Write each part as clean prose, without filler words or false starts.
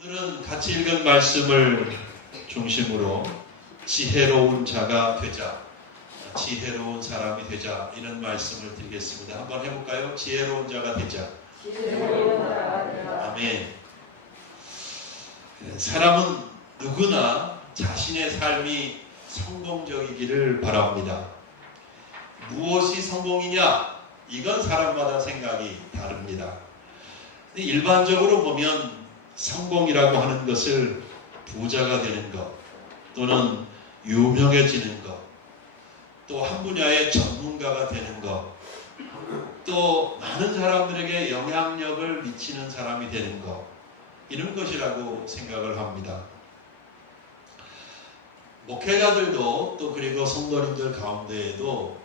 오늘은 같이 읽은 말씀을 중심으로 지혜로운 자가 되자, 지혜로운 사람이 되자, 이런 말씀을 드리겠습니다. 한번 해볼까요? 지혜로운 자가 되자. 지혜로운 자가 되자. 아멘. 사람은 누구나 자신의 삶이 성공적이기를 바랍니다. 무엇이 성공이냐? 이건 사람마다 생각이 다릅니다. 일반적으로 보면 성공이라고 하는 것을 부자가 되는 것, 또는 유명해지는 것, 또 한 분야의 전문가가 되는 것, 또 많은 사람들에게 영향력을 미치는 사람이 되는 것, 이런 것이라고 생각을 합니다. 목회자들도 또 그리고 성도님들 가운데에도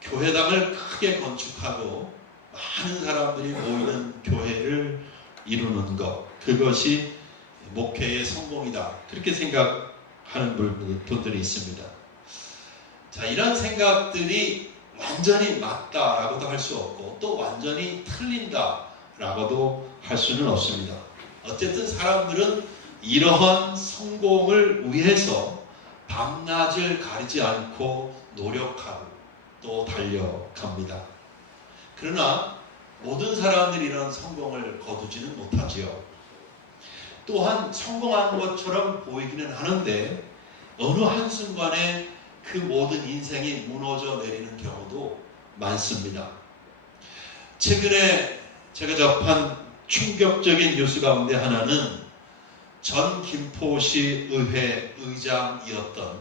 교회당을 크게 건축하고 많은 사람들이 모이는 교회를 이루는 것, 그것이 목회의 성공이다, 그렇게 생각하는 분들이 있습니다. 자, 이런 생각들이 완전히 맞다라고도 할 수 없고 또 완전히 틀린다라고도 할 수는 없습니다. 어쨌든 사람들은 이러한 성공을 위해서 밤낮을 가리지 않고 노력하고 또 달려갑니다. 그러나 모든 사람들이 이런 성공을 거두지는 못하지요. 또한 성공한 것처럼 보이기는 하는데 어느 한순간에 그 모든 인생이 무너져 내리는 경우도 많습니다. 최근에 제가 접한 충격적인 뉴스 가운데 하나는 전 김포시 의회 의장이었던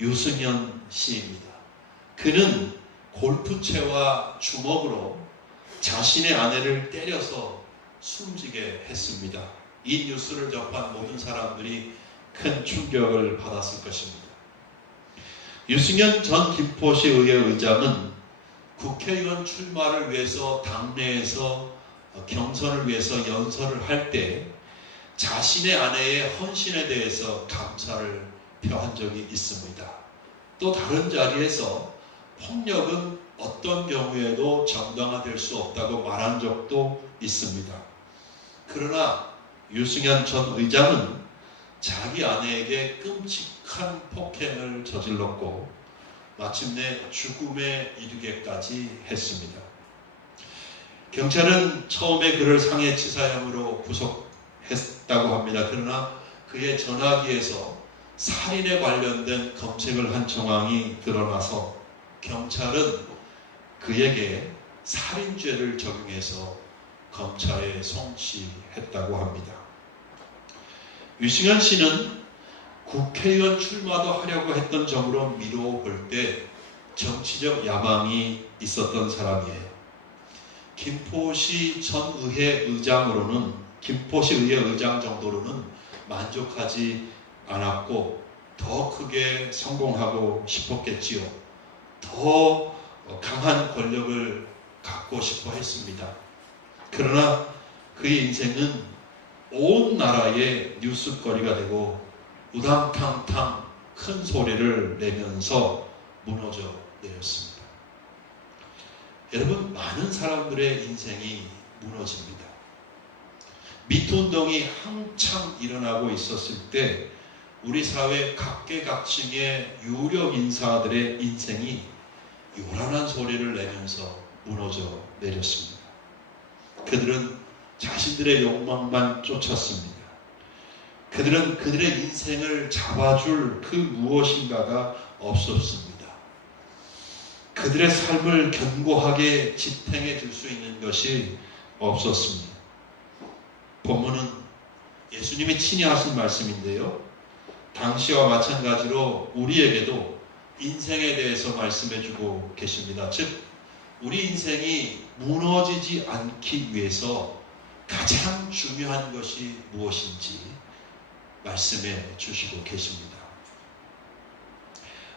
유승현 씨입니다. 그는 골프채와 주먹으로 자신의 아내를 때려서 숨지게 했습니다. 이 뉴스를 접한 모든 사람들이 큰 충격을 받았을 것입니다. 유승현 전 김포시 의회 의장은 국회의원 출마를 위해서 당내에서 경선을 위해서 연설을 할 때 자신의 아내의 헌신에 대해서 감사를 표한 적이 있습니다. 또 다른 자리에서 폭력은 어떤 경우에도 정당화될 수 없다고 말한 적도 있습니다. 그러나 유승현 전 의장은 자기 아내에게 끔찍한 폭행을 저질렀고 마침내 죽음에 이르게까지 했습니다. 경찰은 처음에 그를 상해치사형으로 구속했다고 합니다. 그러나 그의 전화기에서 살인에 관련된 검색을 한 정황이 드러나서 경찰은 그에게 살인죄를 적용해서 검찰에 송치했다고 합니다. 유승현 씨는 국회의원 출마도 하려고 했던 점으로 미루어 볼 때 정치적 야망이 있었던 사람이에요. 김포시 전 의회 의장으로는, 김포시 의회 의장 정도로는 만족하지 않았고 더 크게 성공하고 싶었겠지요. 더 강한 권력을 갖고 싶어 했습니다. 그러나 그의 인생은 온 나라의 뉴스거리가 되고 우당탕탕 큰 소리를 내면서 무너져 내렸습니다. 여러분, 많은 사람들의 인생이 무너집니다. 미투운동이 한창 일어나고 있었을 때 우리 사회 각계각층의 유력 인사들의 인생이 요란한 소리를 내면서 무너져 내렸습니다. 그들은 자신들의 욕망만 쫓았습니다. 그들은 그들의 인생을 잡아줄 그 무엇인가가 없었습니다. 그들의 삶을 견고하게 지탱해 줄 수 있는 것이 없었습니다. 본문은 예수님이 친히 하신 말씀인데요, 당시와 마찬가지로 우리에게도 인생에 대해서 말씀해주고 계십니다. 즉, 우리 인생이 무너지지 않기 위해서 가장 중요한 것이 무엇인지 말씀해 주시고 계십니다.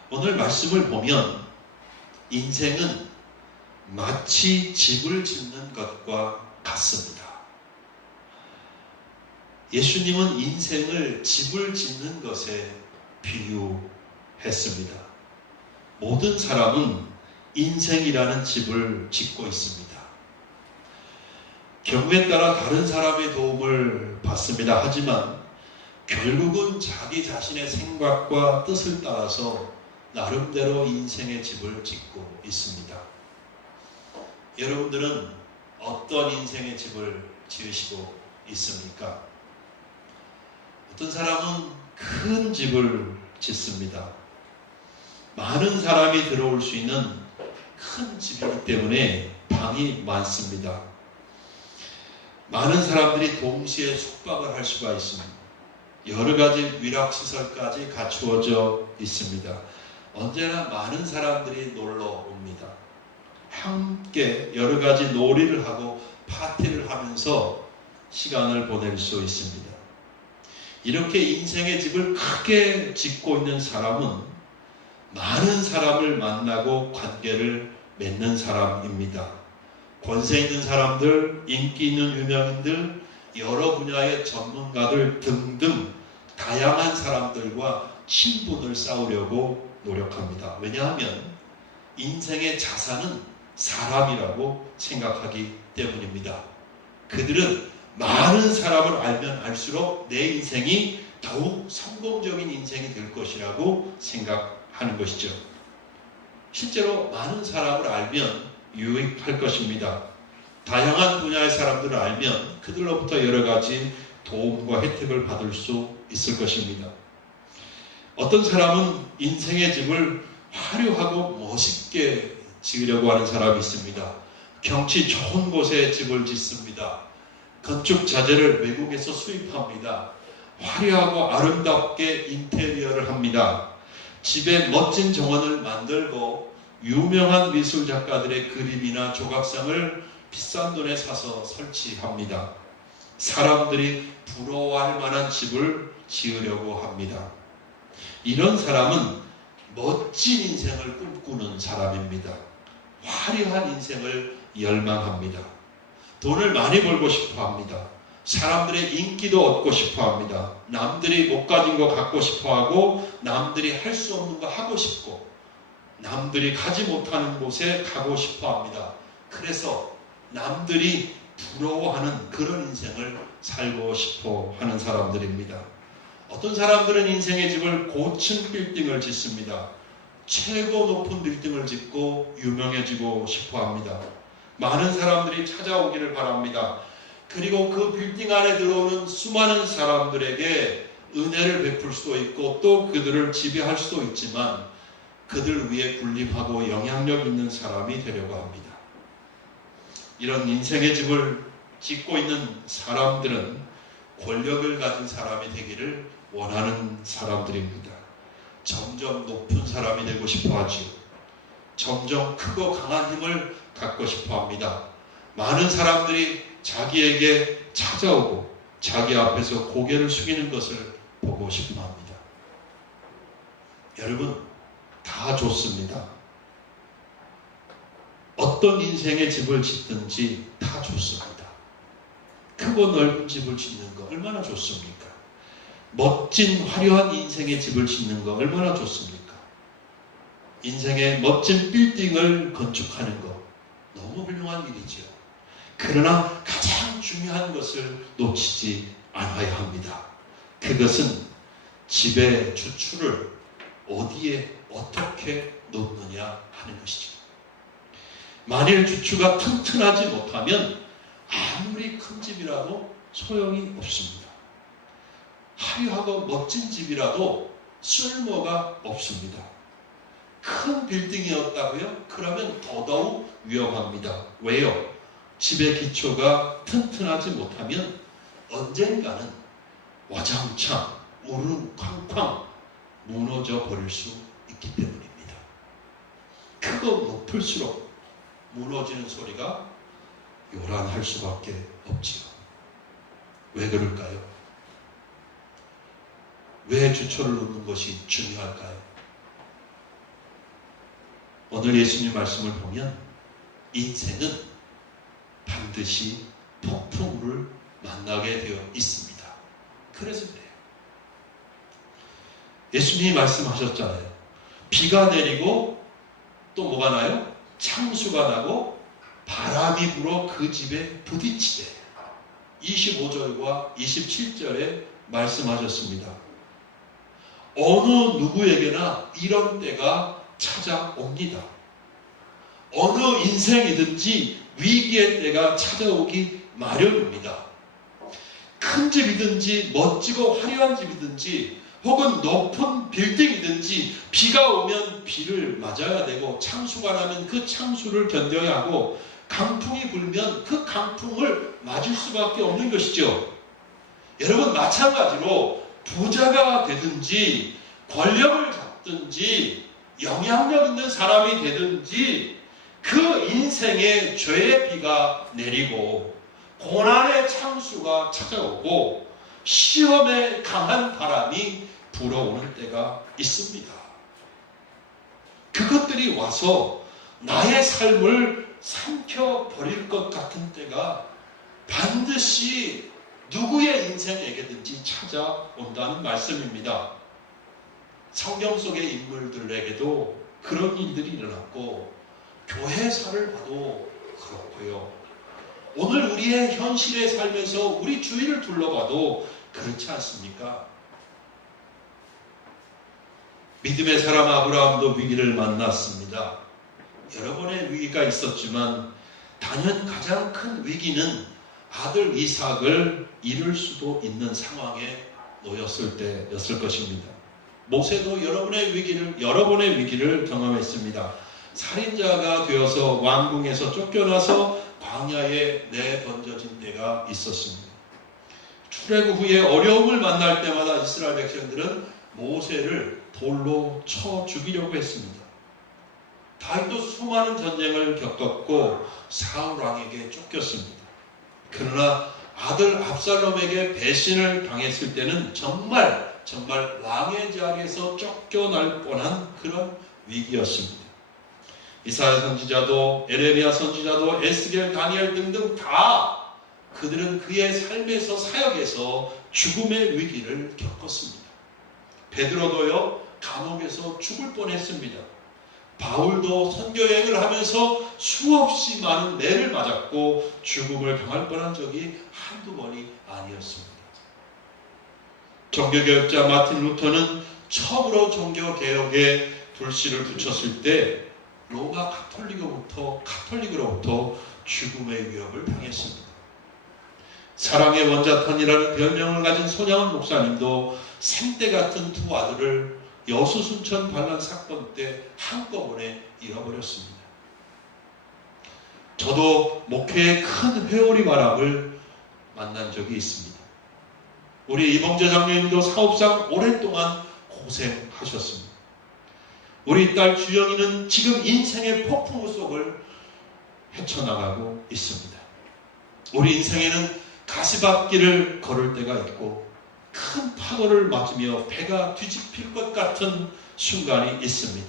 오늘 말씀을 보면 인생은 마치 집을 짓는 것과 같습니다. 예수님은 인생을 집을 짓는 것에 비유했습니다. 모든 사람은 인생이라는 집을 짓고 있습니다. 경우에 따라 다른 사람의 도움을 받습니다. 하지만 결국은 자기 자신의 생각과 뜻을 따라서 나름대로 인생의 집을 짓고 있습니다. 여러분들은 어떤 인생의 집을 지으시고 있습니까? 어떤 사람은 큰 집을 짓습니다. 많은 사람이 들어올 수 있는 큰 집이기 때문에 방이 많습니다. 많은 사람들이 동시에 숙박을 할 수가 있습니다. 여러 가지 위락시설까지 갖추어져 있습니다. 언제나 많은 사람들이 놀러 옵니다. 함께 여러 가지 놀이를 하고 파티를 하면서 시간을 보낼 수 있습니다. 이렇게 인생의 집을 크게 짓고 있는 사람은 많은 사람을 만나고 관계를 맺는 사람입니다. 권세 있는 사람들, 인기 있는 유명인들, 여러 분야의 전문가들 등등 다양한 사람들과 친분을 쌓으려고 노력합니다. 왜냐하면 인생의 자산은 사람이라고 생각하기 때문입니다. 그들은 많은 사람을 알면 알수록 내 인생이 더욱 성공적인 인생이 될 것이라고 생각하는 것이죠. 실제로 많은 사람을 알면 유익할 것입니다. 다양한 분야의 사람들을 알면 그들로부터 여러 가지 도움과 혜택을 받을 수 있을 것입니다. 어떤 사람은 인생의 집을 화려하고 멋있게 지으려고 하는 사람이 있습니다. 경치 좋은 곳에 집을 짓습니다. 건축 자재를 외국에서 수입합니다. 화려하고 아름답게 인테리어를 합니다. 집에 멋진 정원을 만들고 유명한 미술 작가들의 그림이나 조각상을 비싼 돈에 사서 설치합니다. 사람들이 부러워할 만한 집을 지으려고 합니다. 이런 사람은 멋진 인생을 꿈꾸는 사람입니다. 화려한 인생을 열망합니다. 돈을 많이 벌고 싶어 합니다. 사람들의 인기도 얻고 싶어 합니다. 남들이 못 가진 거 갖고 싶어 하고, 남들이 할 수 없는 거 하고 싶고, 남들이 가지 못하는 곳에 가고 싶어 합니다. 그래서 남들이 부러워하는 그런 인생을 살고 싶어 하는 사람들입니다. 어떤 사람들은 인생의 집을 고층 빌딩을 짓습니다. 최고 높은 빌딩을 짓고 유명해지고 싶어 합니다. 많은 사람들이 찾아오기를 바랍니다. 그리고 그 빌딩 안에 들어오는 수많은 사람들에게 은혜를 베풀 수도 있고 또 그들을 지배할 수도 있지만 그들 위에 군림하고 영향력 있는 사람이 되려고 합니다. 이런 인생의 집을 짓고 있는 사람들은 권력을 가진 사람이 되기를 원하는 사람들입니다. 점점 높은 사람이 되고 싶어 하지요. 점점 크고 강한 힘을 갖고 싶어 합니다. 많은 사람들이 자기에게 찾아오고 자기 앞에서 고개를 숙이는 것을 보고 싶어 합니다. 여러분, 다 좋습니다. 어떤 인생의 집을 짓든지 다 좋습니다. 크고 넓은 집을 짓는 거 얼마나 좋습니까? 멋진 화려한 인생의 집을 짓는 거 얼마나 좋습니까? 인생의 멋진 빌딩을 건축하는 거 너무 훌륭한 일이죠. 그러나 가장 중요한 것을 놓치지 않아야 합니다. 그것은 집의 주추를 어디에 어떻게 놓느냐 하는 것이죠. 만일 주추가 튼튼하지 못하면 아무리 큰 집이라도 소용이 없습니다. 화려하고 멋진 집이라도 쓸모가 없습니다. 큰 빌딩이었다고요? 그러면 더더욱 위험합니다. 왜요? 집의 기초가 튼튼하지 못하면 언젠가는 와장창 우르쾅쾅 무너져 버릴 수 있기 때문입니다. 크고 높을수록 무너지는 소리가 요란할 수밖에 없지요. 왜 그럴까요? 왜 주초를 놓는 것이 중요할까요? 오늘 예수님 말씀을 보면 인생은 반드시 폭풍우를 만나게 되어 있습니다. 그래서 그래요. 예수님이 말씀하셨잖아요. 비가 내리고 또 뭐가 나요? 창수가 나고 바람이 불어 그 집에 부딪히되 25절과 27절에 말씀하셨습니다. 어느 누구에게나 이런 때가 찾아옵니다. 어느 인생이든지 위기의 때가 찾아오기 마련입니다. 큰 집이든지 멋지고 화려한 집이든지 혹은 높은 빌딩이든지 비가 오면 비를 맞아야 되고 창수가 나면 그 창수를 견뎌야 하고 강풍이 불면 그 강풍을 맞을 수밖에 없는 것이죠. 여러분 마찬가지로 부자가 되든지 권력을 잡든지 영향력 있는 사람이 되든지 그 인생에 죄의 비가 내리고 고난의 창수가 찾아오고 시험에 강한 바람이 불어오는 때가 있습니다. 그것들이 와서 나의 삶을 삼켜버릴 것 같은 때가 반드시 누구의 인생에게든지 찾아온다는 말씀입니다. 성경 속의 인물들에게도 그런 일들이 일어났고 교회사를 봐도 그렇고요. 오늘 우리의 현실의 삶에서 우리 주위를 둘러봐도 그렇지 않습니까? 믿음의 사람 아브라함도 위기를 만났습니다. 여러 번의 위기가 있었지만 단연 가장 큰 위기는 아들 이삭을 잃을 수도 있는 상황에 놓였을 때였을 것입니다. 모세도 여러 번의 위기를 경험했습니다. 살인자가 되어서 왕궁에서 쫓겨나서 광야에 내던져진 때가 있었습니다. 출애굽 후에 어려움을 만날 때마다 이스라엘 백성들은 모세를 돌로 쳐 죽이려고 했습니다. 다윗도 수많은 전쟁을 겪었고 사울 왕에게 쫓겼습니다. 그러나 아들 압살롬에게 배신을 당했을 때는 정말 왕의 자리에서 쫓겨날 뻔한 그런 위기였습니다. 이사야 선지자도 에레미야 선지자도 에스겔 다니엘 등등 다 그들은 그의 삶에서 사역에서 죽음의 위기를 겪었습니다. 베드로도요 감옥에서 죽을 뻔했습니다. 바울도 선교여행을 하면서 수없이 많은 매를 맞았고 죽음을 당할 뻔한 적이 한두 번이 아니었습니다. 종교개혁자 마틴 루터는 처음으로 종교개혁에 불씨를 붙였을 때 로마 카톨릭으로부터 죽음의 위협을 당했습니다. 사랑의 원자탄이라는 별명을 가진 손양원 목사님도 생때 같은 두 아들을 여수 순천 반란 사건 때 한꺼번에 잃어버렸습니다. 저도 목회의 큰 회오리 바람을 만난 적이 있습니다. 우리 이봉재 장로님도 사업상 오랫동안 고생하셨습니다. 우리 딸 주영이는 지금 인생의 폭풍 속을 헤쳐나가고 있습니다. 우리 인생에는 가시밭길을 걸을 때가 있고 큰 파도를 맞으며 배가 뒤집힐 것 같은 순간이 있습니다.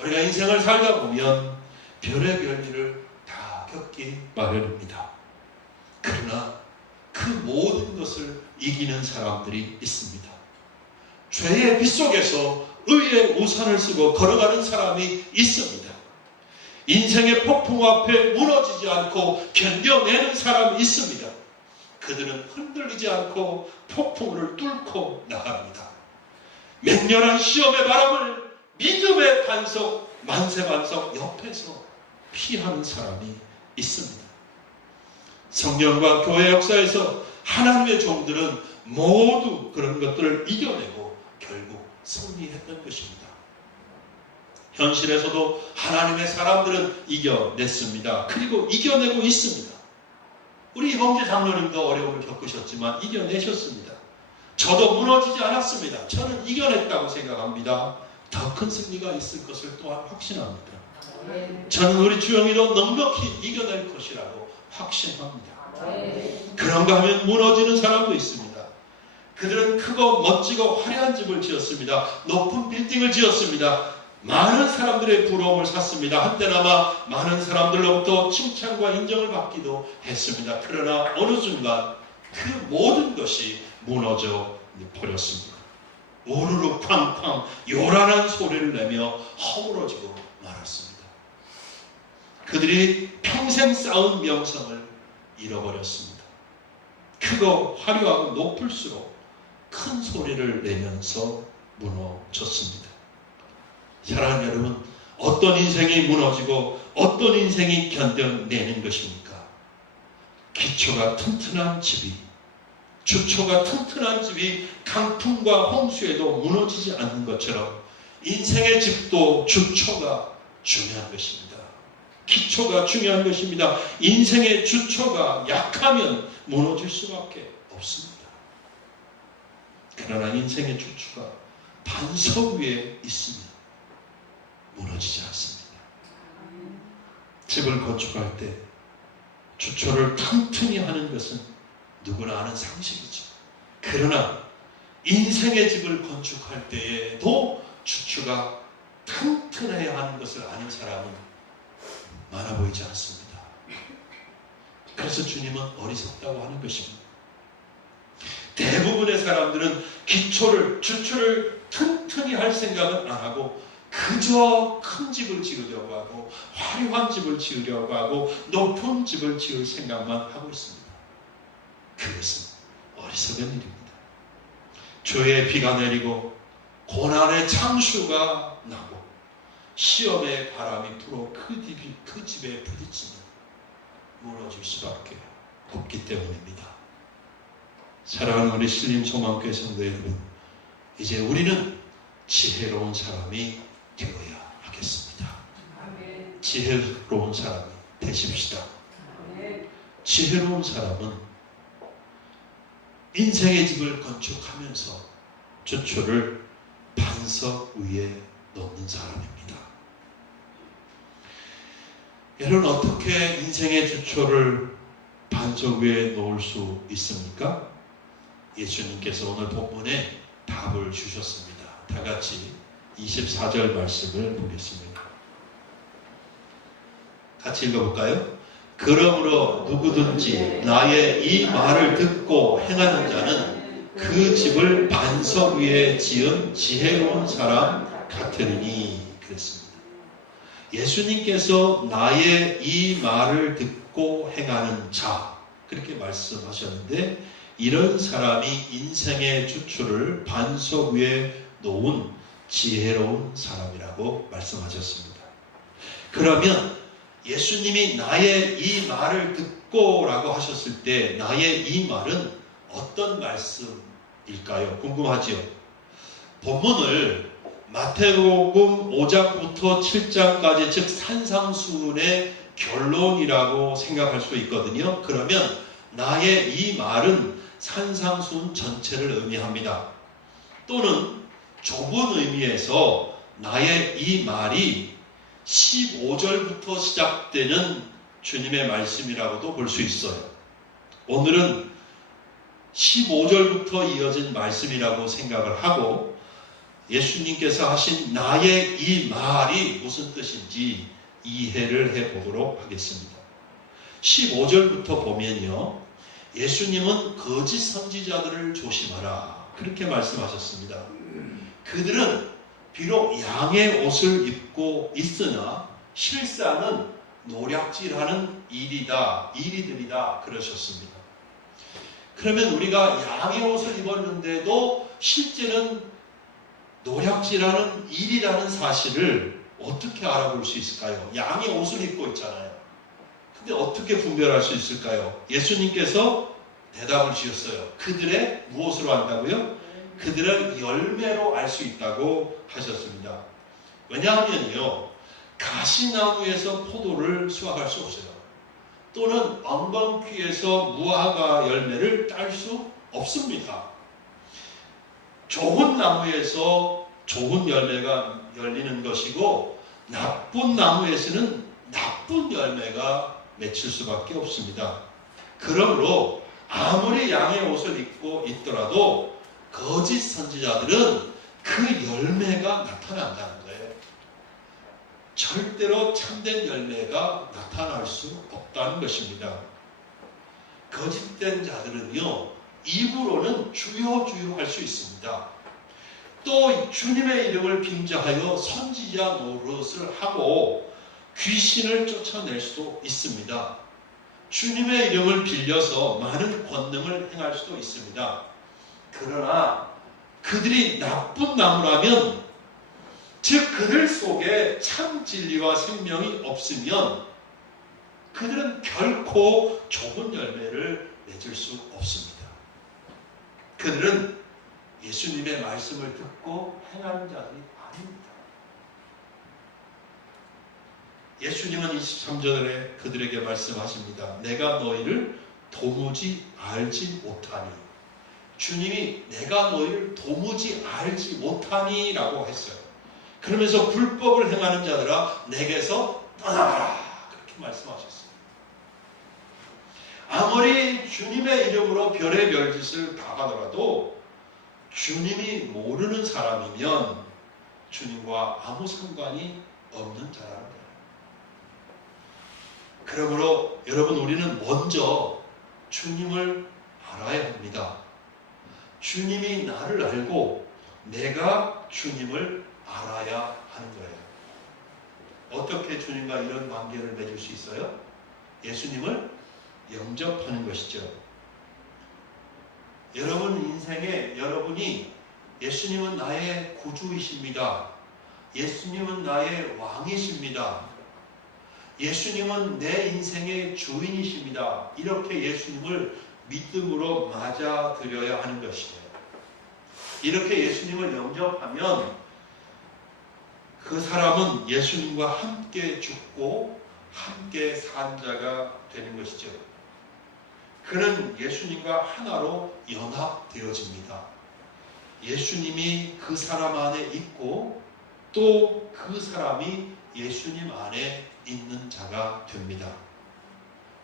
우리가 인생을 살다 보면 별의별 일을 다 겪기 마련입니다. 그러나 그 모든 것을 이기는 사람들이 있습니다. 죄의 빗속에서 의의 우산을 쓰고 걸어가는 사람이 있습니다. 인생의 폭풍 앞에 무너지지 않고 견뎌내는 사람이 있습니다. 그들은 흔들리지 않고 폭풍을 뚫고 나갑니다. 맹렬한 시험의 바람을 믿음의 반석, 만세반석 옆에서 피하는 사람이 있습니다. 성령과 교회 역사에서 하나님의 종들은 모두 그런 것들을 이겨내고 결국 승리했던 것입니다. 현실에서도 하나님의 사람들은 이겨냈습니다. 그리고 이겨내고 있습니다. 우리 이봉재 장로님도 어려움을 겪으셨지만 이겨내셨습니다. 저도 무너지지 않았습니다. 저는 이겨냈다고 생각합니다. 더 큰 승리가 있을 것을 또한 확신합니다. 저는 우리 주영이도 넉넉히 이겨낼 것이라고 확신합니다. 그런가 하면 무너지는 사람도 있습니다. 그들은 크고 멋지고 화려한 집을 지었습니다. 높은 빌딩을 지었습니다. 많은 사람들의 부러움을 샀습니다. 한때나마 많은 사람들로부터 칭찬과 인정을 받기도 했습니다. 그러나 어느 순간 그 모든 것이 무너져 버렸습니다. 오르르 쾅쾅 요란한 소리를 내며 허물어지고 말았습니다. 그들이 평생 쌓은 명성을 잃어버렸습니다. 크고 화려하고 높을수록 큰 소리를 내면서 무너졌습니다. 사랑하는 여러분, 어떤 인생이 무너지고 어떤 인생이 견뎌내는 것입니까? 기초가 튼튼한 집이, 주초가 튼튼한 집이 강풍과 홍수에도 무너지지 않는 것처럼 인생의 집도 주초가 중요한 것입니다. 기초가 중요한 것입니다. 인생의 주초가 약하면 무너질 수밖에 없습니다. 그러나 인생의 주초가 반석 위에 있으면 무너지지 않습니다. 집을 건축할 때 주초를 튼튼히 하는 것은 누구나 아는 상식이죠. 그러나 인생의 집을 건축할 때에도 주초가 튼튼해야 하는 것을 아는 사람은 많아 보이지 않습니다. 그래서 주님은 어리석다고 하는 것입니다. 대부분의 사람들은 주초를 튼튼히 할 생각은 안 하고 그저 큰 집을 지으려고 하고 화려한 집을 지으려고 하고 높은 집을 지을 생각만 하고 있습니다. 그것은 어리석은 일입니다. 주의 비가 내리고 고난의 창수가 나고 시험의 바람이 불어 그 집에 부딪히면 무너질 수밖에 없기 때문입니다. 사랑하는 우리 신림 소망교회 성도 여러분, 이제 우리는 지혜로운 사람이 되어야 하겠습니다. 아멘. 지혜로운 사람이 되십시다. 아멘. 지혜로운 사람은 인생의 집을 건축하면서 주초를 반석 위에 놓는 사람입니다. 여러분, 어떻게 인생의 주초를 반석 위에 놓을 수 있습니까? 예수님께서 오늘 본문에 답을 주셨습니다. 다 같이 24절 말씀을 보겠습니다. 같이 읽어볼까요? 그러므로 누구든지 나의 이 말을 듣고 행하는 자는 그 집을 반석 위에 지은 지혜로운 사람 같으리니 그랬습니다. 예수님께서 나의 이 말을 듣고 행하는 자, 그렇게 말씀하셨는데, 이런 사람이 인생의 주초를 반석 위에 놓은 지혜로운 사람이라고 말씀하셨습니다. 그러면 예수님이 나의 이 말을 듣고라고 하셨을 때 나의 이 말은 어떤 말씀일까요? 궁금하지요? 본문을 마태복음 5장부터 7장까지, 즉 산상수훈의 결론이라고 생각할 수 있거든요. 그러면 나의 이 말은 산상수훈 전체를 의미합니다. 또는 좁은 의미에서 나의 이 말이 15절부터 시작되는 주님의 말씀이라고도 볼 수 있어요. 오늘은 15절부터 이어진 말씀이라고 생각을 하고 예수님께서 하신 나의 이 말이 무슨 뜻인지 이해를 해보도록 하겠습니다. 15절부터 보면요, 예수님은 거짓 선지자들을 조심하라 그렇게 말씀하셨습니다. 그들은 비록 양의 옷을 입고 있으나 실상은 노략질하는 이리들이다 그러셨습니다. 그러면 우리가 양의 옷을 입었는데도 실제는 노략질하는 일이라는 사실을 어떻게 알아볼 수 있을까요? 양의 옷을 입고 있잖아요. 근데 어떻게 분별할 수 있을까요? 예수님께서 대답을 주셨어요. 그들의 무엇으로 안다고요? 그들은 열매로 알 수 있다고 하셨습니다. 왜냐하면요, 가시나무에서 포도를 수확할 수 없어요. 또는 엉겅퀴에서 무화과 열매를 딸 수 없습니다. 좋은 나무에서 좋은 열매가 열리는 것이고 나쁜 나무에서는 나쁜 열매가 맺힐 수밖에 없습니다. 그러므로 아무리 양의 옷을 입고 있더라도 거짓 선지자들은 그 열매가 나타난다는 거예요. 절대로 참된 열매가 나타날 수 없다는 것입니다. 거짓된 자들은요, 입으로는 주여 주여 할 수 있습니다. 또 주님의 이름을 빙자하여 선지자 노릇을 하고 귀신을 쫓아낼 수도 있습니다. 주님의 이름을 빌려서 많은 권능을 행할 수도 있습니다. 그러나 그들이 나쁜 나무라면, 즉 그들 속에 참 진리와 생명이 없으면 그들은 결코 좋은 열매를 맺을 수 없습니다. 그들은 예수님의 말씀을 듣고 행하는 자들이 아닙니다. 예수님은 23절에 그들에게 말씀하십니다. 내가 너희를 도무지 알지 못하니. 주님이 내가 너희를 도무지 알지 못하니 라고 했어요. 그러면서 불법을 행하는 자들아 내게서 떠나가라, 그렇게 말씀하셨어요. 아무리 주님의 이름으로 별의 별짓을 다 하더라도 주님이 모르는 사람이면 주님과 아무 상관이 없는 자라는 거예요. 그러므로 여러분, 우리는 먼저 주님을 알아야 합니다. 주님이 나를 알고 내가 주님을 알아야 하는 거예요. 어떻게 주님과 이런 관계를 맺을 수 있어요? 예수님을 영접하는 것이죠. 여러분 인생에 여러분이 예수님은 나의 구주이십니다. 예수님은 나의 왕이십니다. 예수님은 내 인생의 주인이십니다. 이렇게 예수님을 믿음으로 맞아들여야 하는 것이에요. 이렇게 예수님을 영접하면 그 사람은 예수님과 함께 죽고 함께 산 자가 되는 것이죠. 그는 예수님과 하나로 연합되어집니다. 예수님이 그 사람 안에 있고 또 그 사람이 예수님 안에 있는 자가 됩니다.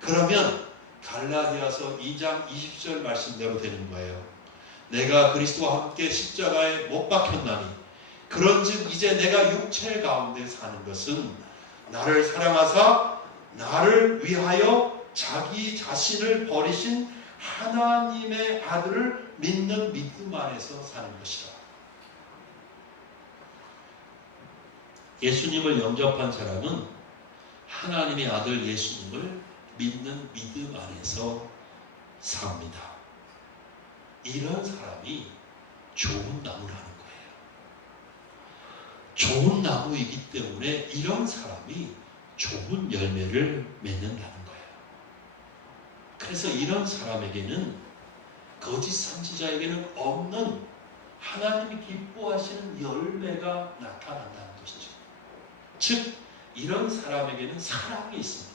그러면 갈라디아서 2장 20절 말씀대로 되는 거예요. 내가 그리스도와 함께 십자가에 못 박혔나니 그런즉 이제 내가 육체 가운데 사는 것은 나를 사랑하사 나를 위하여 자기 자신을 버리신 하나님의 아들을 믿는 믿음 안에서 사는 것이다. 예수님을 영접한 사람은 하나님의 아들 예수님을 믿는 믿음 안에서 삽니다. 이런 사람이 좋은 나무라는 거예요. 좋은 나무이기 때문에 이런 사람이 좋은 열매를 맺는다는 거예요. 그래서 이런 사람에게는, 거짓 선지자에게는 없는 하나님이 기뻐하시는 열매가 나타난다는 것이죠. 즉 이런 사람에게는 사랑이 있습니다.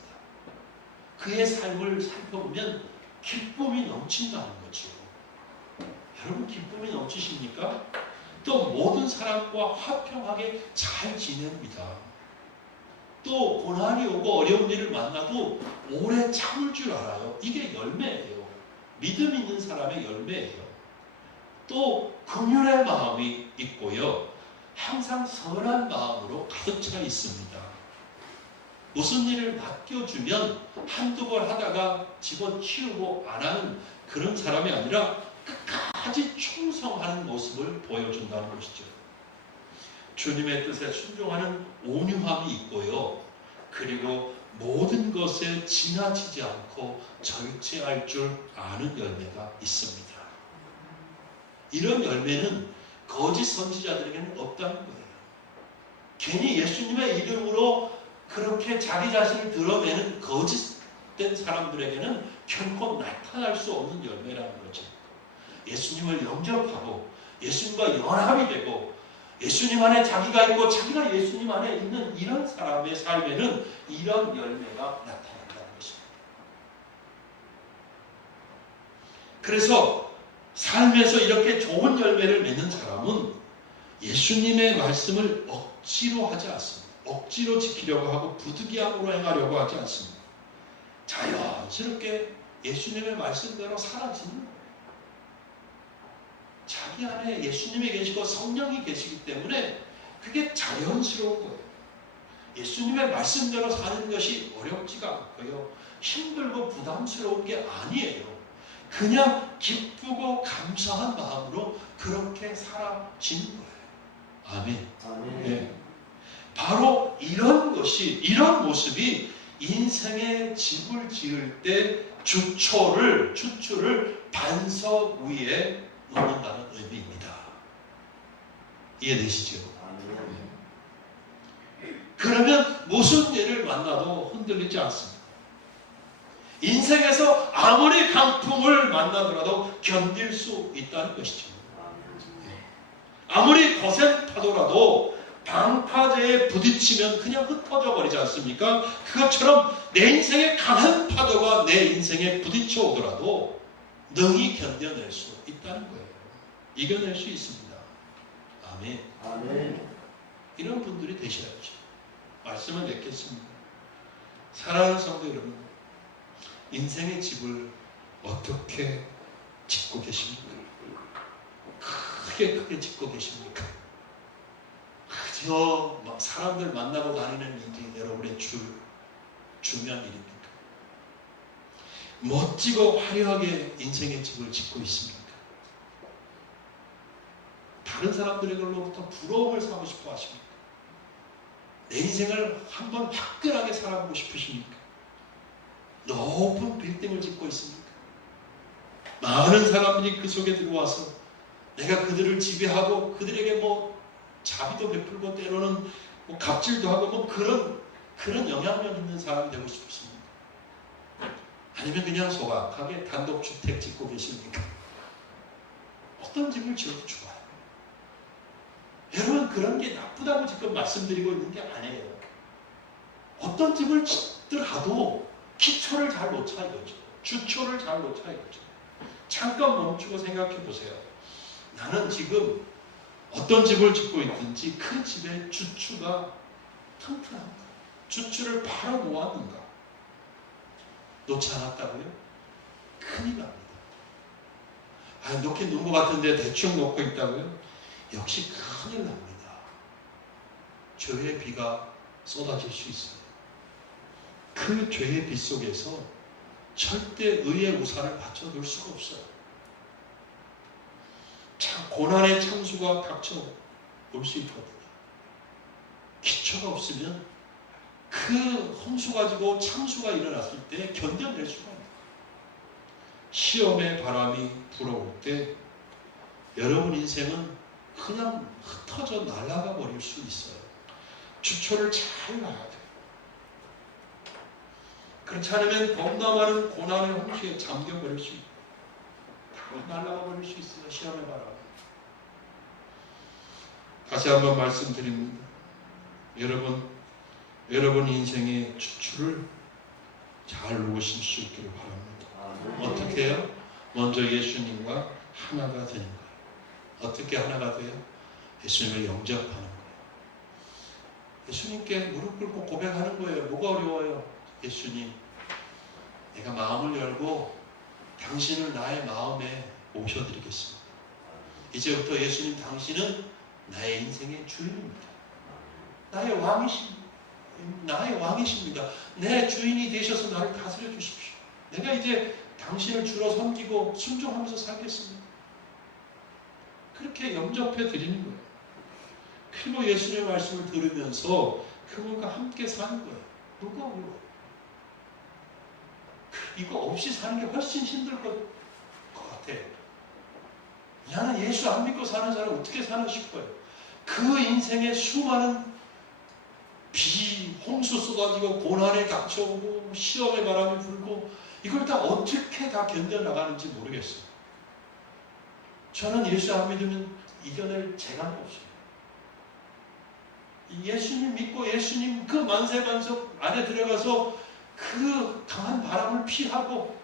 그의 삶을 살펴보면 기쁨이 넘친다는 거죠. 여러분 기쁨이 넘치십니까? 또 모든 사람과 화평하게 잘 지냅니다. 또 고난이 오고 어려운 일을 만나도 오래 참을 줄 알아요. 이게 열매예요. 믿음 있는 사람의 열매예요. 또 긍휼의 마음이 있고요. 항상 선한 마음으로 가득 차 있습니다. 무슨 일을 맡겨주면 한두 번 하다가 집어치우고 안 하는 그런 사람이 아니라 끝까지 충성하는 모습을 보여준다는 것이죠. 주님의 뜻에 순종하는 온유함이 있고요. 그리고 모든 것에 지나치지 않고 절제할 줄 아는 열매가 있습니다. 이런 열매는 거짓 선지자들에게는 없다는 거예요. 괜히 예수님의 이름으로 그렇게 자기 자신을 드러내는 거짓된 사람들에게는 결코 나타날 수 없는 열매라는 거죠. 예수님을 영접하고 예수님과 연합이 되고 예수님 안에 자기가 있고 자기가 예수님 안에 있는 이런 사람의 삶에는 이런 열매가 나타난다는 것입니다. 그래서 삶에서 이렇게 좋은 열매를 맺는 사람은 예수님의 말씀을 억지로 하지 않습니다. 억지로 지키려고 하고 부득이함으로 행하려고 하지 않습니다. 자연스럽게 예수님의 말씀대로 사라지는 거예요. 자기 안에 예수님이 계시고 성령이 계시기 때문에 그게 자연스러운 거예요. 예수님의 말씀대로 사는 것이 어렵지가 않고요. 힘들고 부담스러운 게 아니에요. 그냥 기쁘고 감사한 마음으로 그렇게 살아지는 거예요. 아멘. 아멘. 네. 바로 이런 것이, 이런 모습이 인생의 집을 지을 때 주초를 반석 위에 놓는다는 의미입니다. 이해되시죠? 그러면 무슨 일을 만나도 흔들리지 않습니다. 인생에서 아무리 강풍을 만나더라도 견딜 수 있다는 것이죠. 아무리 거센 파도라도 방파제에 부딪히면 그냥 흩어져 버리지 않습니까? 그것처럼 내 인생에 강한 파도가 내 인생에 부딪혀 오더라도 능히 견뎌낼 수 있다는 거예요. 이겨낼 수 있습니다. 아멘. 아멘. 이런 분들이 되셔야죠. 말씀을 맺겠습니다. 사랑하는 성도 여러분, 인생의 집을 어떻게 짓고 계십니까? 크게 짓고 계십니까? 그저 막 사람들 만나고 다니는 일이 여러분의 중요한 일입니까? 멋지고 화려하게 인생의 집을 짓고 있습니까? 다른 사람들로부터 부러움을 사고 싶어 하십니까? 내 인생을 한번 화끈하게 살아보고 싶으십니까? 높은 빌딩을 짓고 있습니까? 많은 사람들이 그 속에 들어와서 내가 그들을 지배하고 그들에게 자비도 베풀고 때로는 갑질도 하고 그런 영향력 있는 사람이 되고 싶으십니까? 아니면 그냥 소박하게 단독주택 짓고 계십니까? 어떤 집을 지어도 좋아요. 여러분, 그런 게 나쁘다고 지금 말씀드리고 있는 게 아니에요. 어떤 집을 짓더라도 기초를 잘 놓자 이거죠. 주초를 잘 놓자 이거죠. 잠깐 멈추고 생각해 보세요. 나는 지금 어떤 집을 짓고 있든지 그 집의 주추가 튼튼한가? 주추를 바로 놓았는가? 놓지 않았다고요? 큰일 납니다. 놓긴 놓은 것 같은데 대충 놓고 있다고요? 역시 큰일 납니다. 죄의 비가 쏟아질 수 있어요. 그 죄의 비 속에서 절대 의의 우산을 받쳐둘 수가 없어요. 참 고난의 창수가 닥쳐 올 수 있거든요. 기초가 없으면 그 홍수 가지고 창수가 일어났을 때 견뎌낼 수가 없어요. 시험의 바람이 불어올 때 여러분 인생은 그냥 흩어져 날아가 버릴 수 있어요. 주초를 잘 놔야 돼요. 그렇지 않으면 겁나 많은 고난의 홍수에 잠겨버릴 수 있고 다 날아가 버릴 수 있어요. 시험의 바람에. 다시 한번 말씀드립니다. 여러분 인생의 주추를 잘 놓으실 수 있기를 바랍니다. 어떻게 해요? 먼저 예수님과 하나가 되는 거예요. 어떻게 하나가 돼요? 예수님을 영접하는 거예요. 예수님께 무릎 꿇고 고백하는 거예요. 뭐가 어려워요? 예수님, 내가 마음을 열고 당신을 나의 마음에 모셔드리겠습니다. 이제부터 예수님, 당신은 나의 인생의 주인입니다. 나의 왕이십니다. 내 주인이 되셔서 나를 다스려 주십시오. 내가 이제 당신을 주로 섬기고 순종하면서 살겠습니다. 그렇게 영접해 드리는 거예요. 그리고 예수님의 말씀을 들으면서 그분과 함께 사는 거예요. 뭐가 어려워요? 이거 없이 사는 게 훨씬 힘들 것 같아요. 나는 예수 안 믿고 사는 사람 어떻게 사나 싶어요. 그 인생의 수많은 비, 홍수 쏟아지고 고난에 닥쳐오고 시험의 바람이 불고 이걸 다 어떻게 다 견뎌나가는지 모르겠어요. 저는 예수 안 믿으면 이겨낼 재간이 없어요. 예수님 믿고 예수님 그 만세반석 안에 들어가서 그 강한 바람을 피하고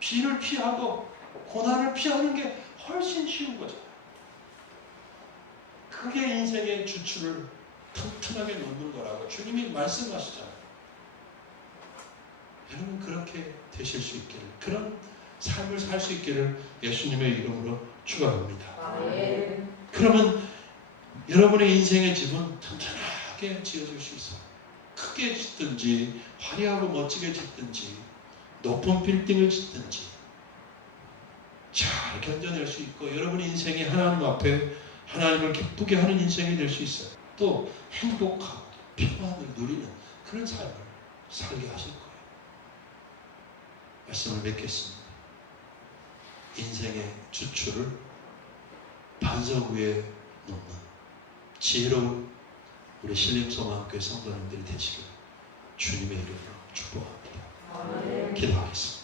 비를 피하고 고난을 피하는 게 훨씬 쉬운 거잖아요. 그게 인생의 주추를 튼튼하게 놓는 거라고 주님이 말씀하시잖아요. 여러분 그렇게 되실 수 있기를, 그런 삶을 살 수 있기를 예수님의 이름으로 축원합니다. 그러면 여러분의 인생의 집은 튼튼하게 지어질 수 있어요. 크게 짓든지 화려하고 멋지게 짓든지 높은 빌딩을 짓든지 잘 견뎌낼 수 있고 여러분의 인생이 하나님 앞에 하나님을 기쁘게 하는 인생이 될 수 있어요. 또 행복하고 평안을 누리는 그런 삶을 살게 하실 거예요. 말씀을 맺겠습니다. 인생의 주추를 반석 위에 놓는 지혜로운 우리 신림소망교회 성도님들이 되시길 주님의 이름으로 축복합니다. 기도하겠습니다.